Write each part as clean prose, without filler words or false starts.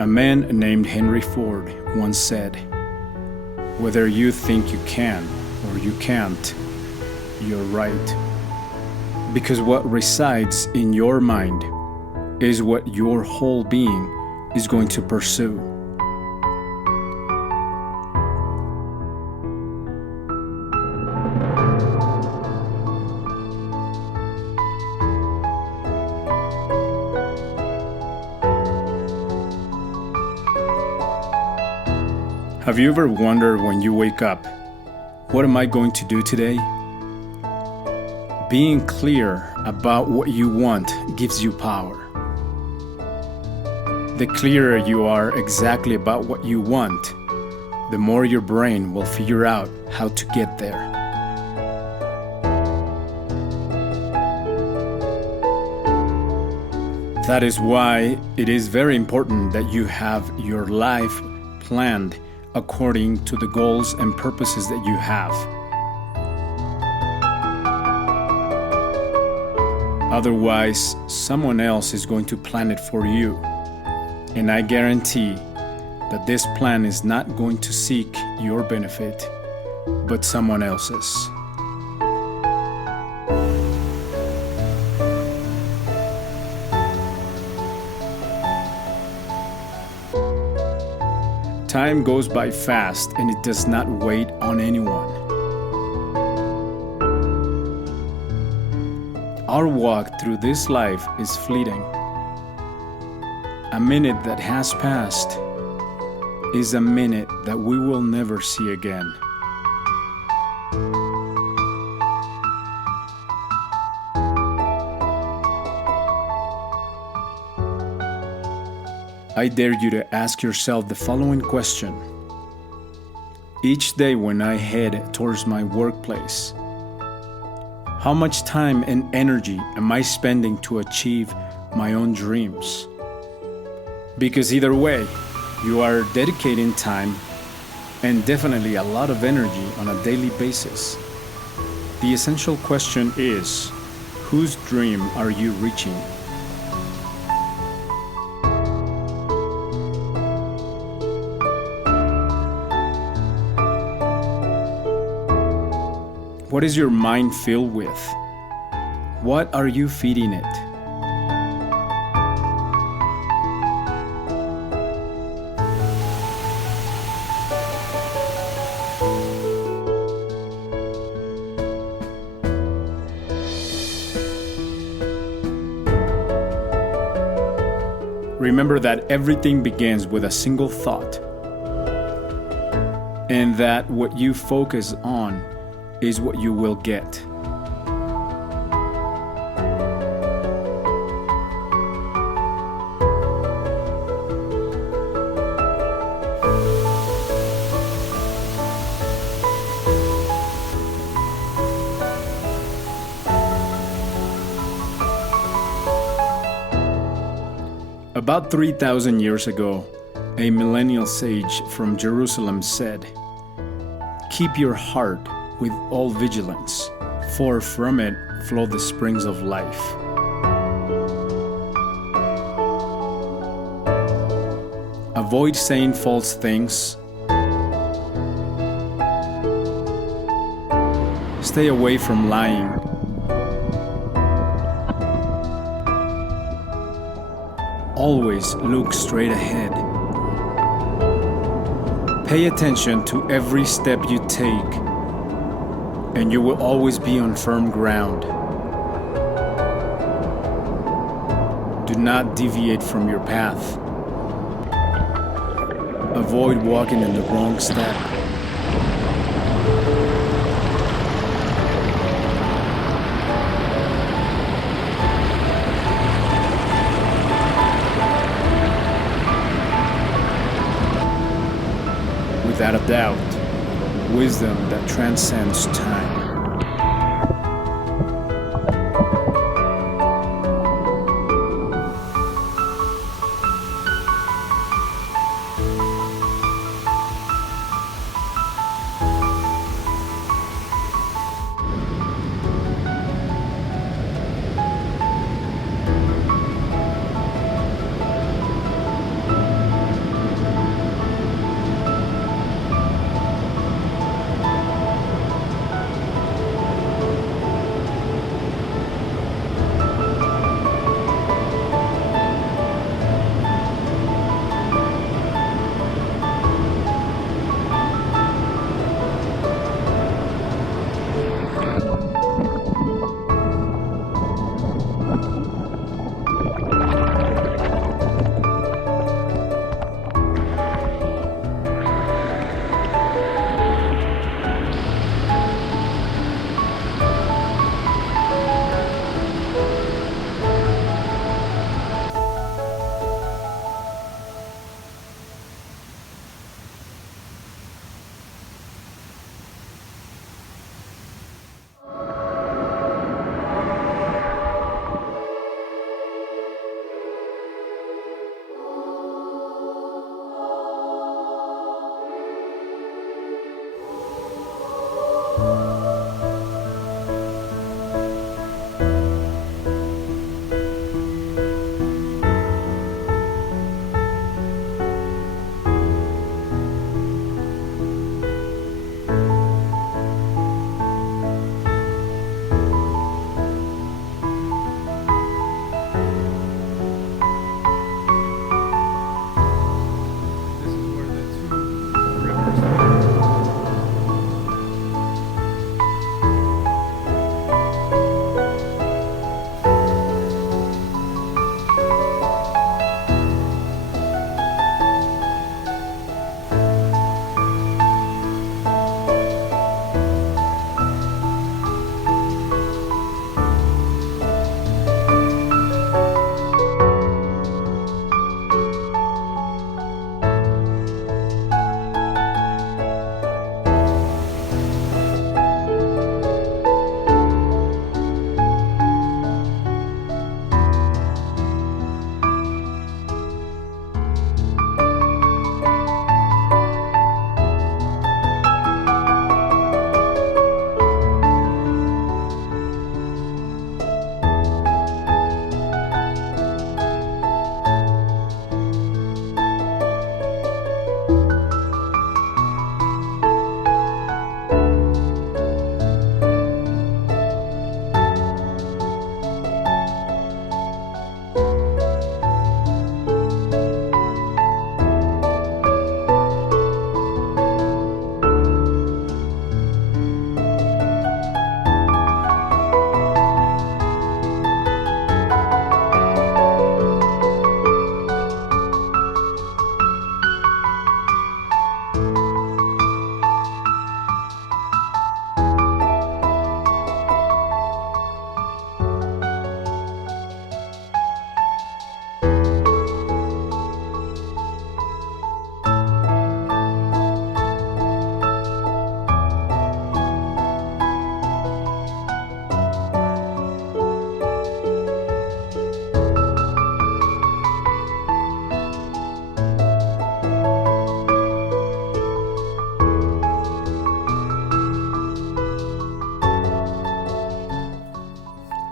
A man named Henry Ford once said, "Whether you think you can or you can't, you're right. Because what resides in your mind is what your whole being is going to pursue." Have you ever wondered when you wake up, what am I going to do today? Being clear about what you want gives you power. The clearer you are exactly about what you want, the more your brain will figure out how to get there. That is why it is very important that you have your life planned according to the goals and purposes that you have. Otherwise, someone else is going to plan it for you. And I guarantee that this plan is not going to seek your benefit, but someone else's. Time goes by fast and it does not wait on anyone. Our walk through this life is fleeting. A minute that has passed is a minute that we will never see again. I dare you to ask yourself the following question. Each day when I head towards my workplace, how much time and energy am I spending to achieve my own dreams? Because either way, you are dedicating time and definitely a lot of energy on a daily basis. The essential question is, whose dream are you reaching? What is your mind filled with? What are you feeding it? Remember that everything begins with a single thought, and that what you focus on is what you will get. About 3,000 years ago, a millennial sage from Jerusalem said, "Keep your heart with all vigilance, for from it flow the springs of life." Avoid saying false things. Stay away from lying. Always look straight ahead. Pay attention to every step you take, and you will always be on firm ground. Do not deviate from your path. Avoid walking in the wrong step. Without a doubt, wisdom that transcends time.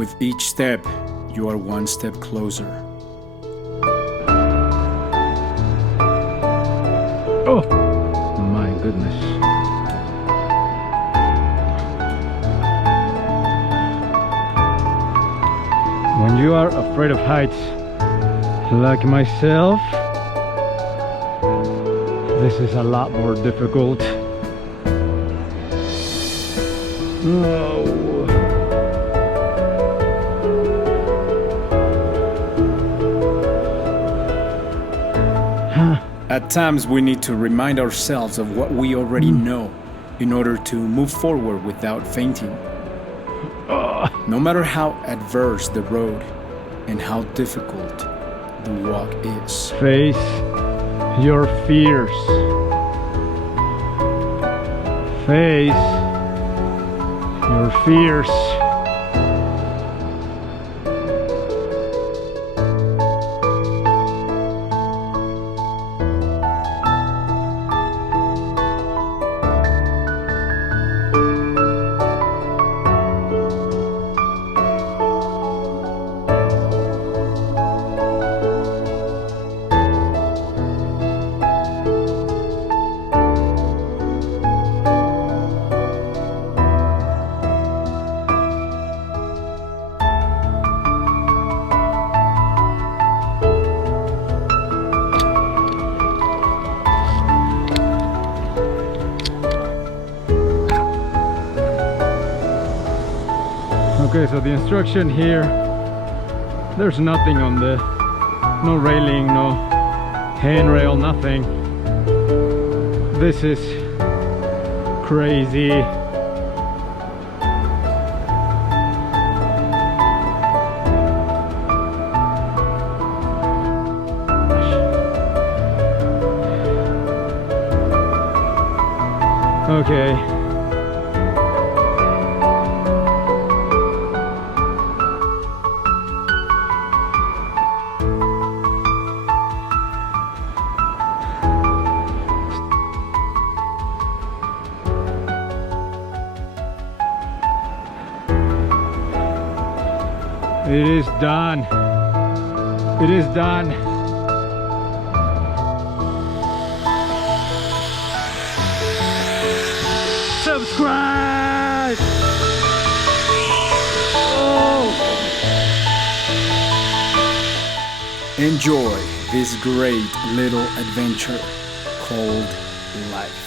With each step, you are one step closer. Oh, my goodness. When you are afraid of heights, like myself, this is a lot more difficult. Oh. At times we need to remind ourselves of what we already know in order to move forward without fainting. No matter how adverse the road and how difficult the walk is. Face your fears. Face your fears. Okay, so the instruction here, there's nothing on the, no railing, no handrail, nothing. This is crazy. Okay. It is done. It is done. Subscribe! Oh. Enjoy this great little adventure called life.